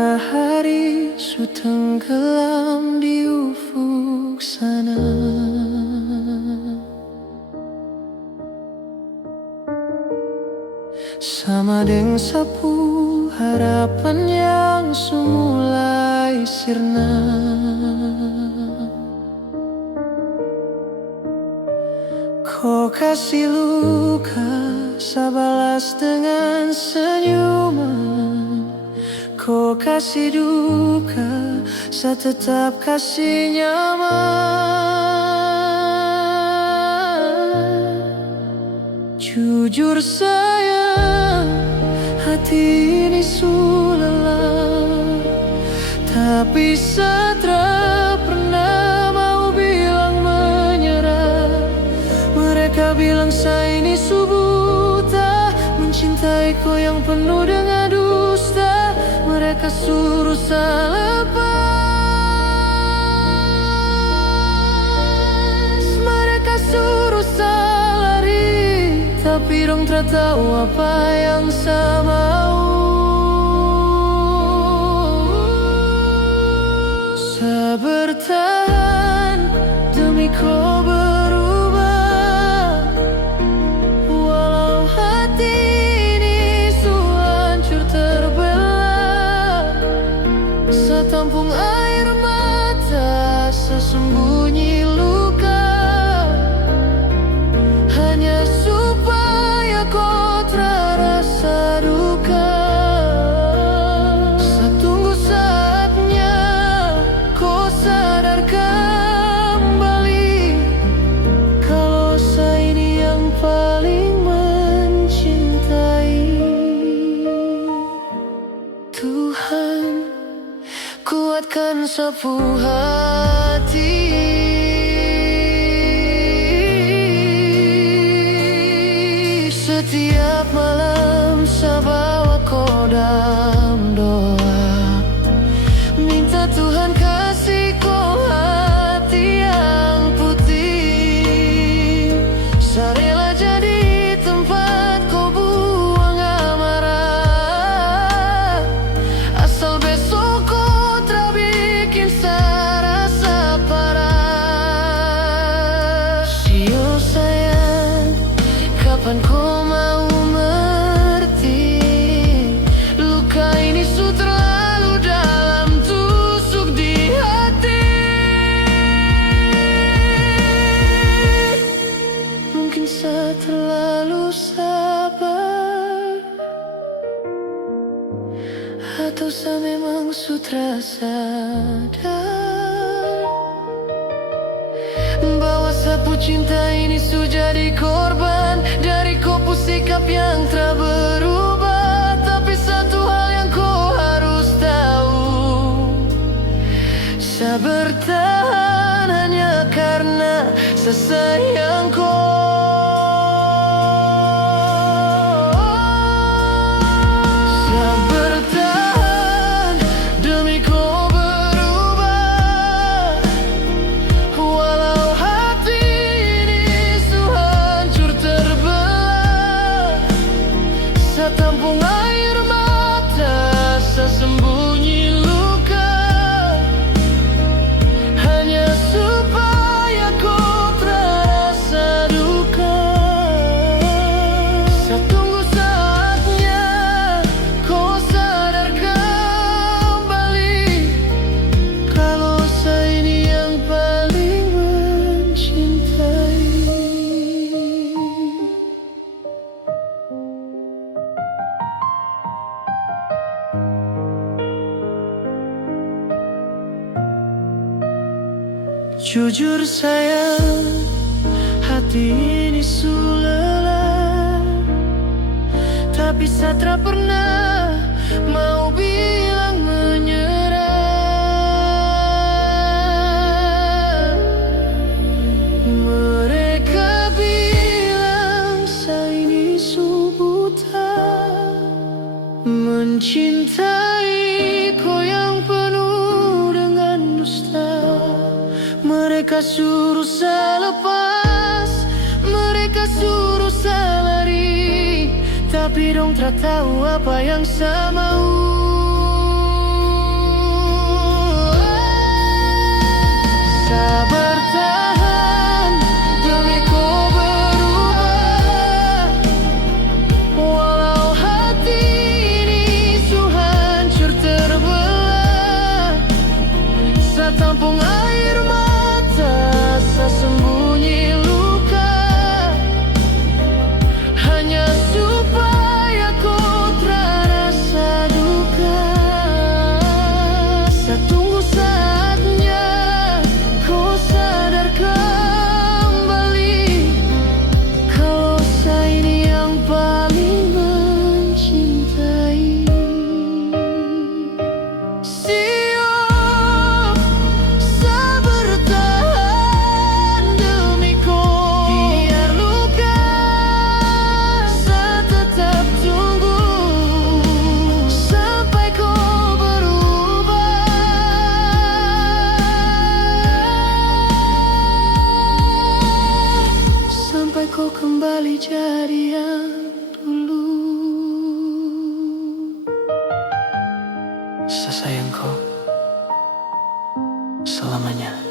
Matahari su tenggelam di ufuk sana. Sama dengan sapu harapan yang mulai sirna. Kau kasih luka, saya balas dengan senyuman. Kau kasih duka, saya tetap kasih nyaman. Jujur sayang, hati ini lelah, tapi saya pernah mau bilang menyerah. Mereka bilang saya ini buta, mencintai kau yang penuh dengan dusta. Mereka suruh saya lepas, mereka suruh saya lari, tapi dong tak tahu apa yang saya mau. Saya bertahan demi kau berubah, walau hati ini hancur terbelah. Saya tampung air mata, saya sembunyi luka, hanya supaya kau terasa duka. Saya tunggu saatnya kau sadar kembali, kalau saya ini yang paling mencintai. Tuhan, kuatkan sapu hati, setiap malam saya bawa kau dalam doa. Minta Tuhan kasih kau hati yang putih. Saya rela jadi tempat kau buang amarah, asal besok kau tak bikin saya rasa parah. Sio sayang, kapan kau mau mengerti? Luka ini sudah terlalu dalam, tusuk di hati. Mungkin saya terlalu sabar, atau saya memang sudah sadar bahwa sapu cinta ini sudah jadi korban dari kopu sikap yang tak berubah. Tapi satu hal yang kau harus tahu, saya bertahan hanya karena saya sayang kau. Saya bertahan demi kau berubah, walau hati ini hancur terbelah. Saya tampung air mata, saya sembunyi luka, hanya supaya kau terasa duka. Saya tunggu saatnya kau sadar kembali, kalau saya ini yang paling mencintai. Jujur sayang, hati ini lelah, tapi saya tak pernah mau bilang menyerah. Mereka bilang saya ini buta, mencintai kau yang penuh dengan dusta. Mereka suruh saya lepas, mereka suruh saya lari, tapi dong tak tahu apa yang saya mau. sesayangku selamanya.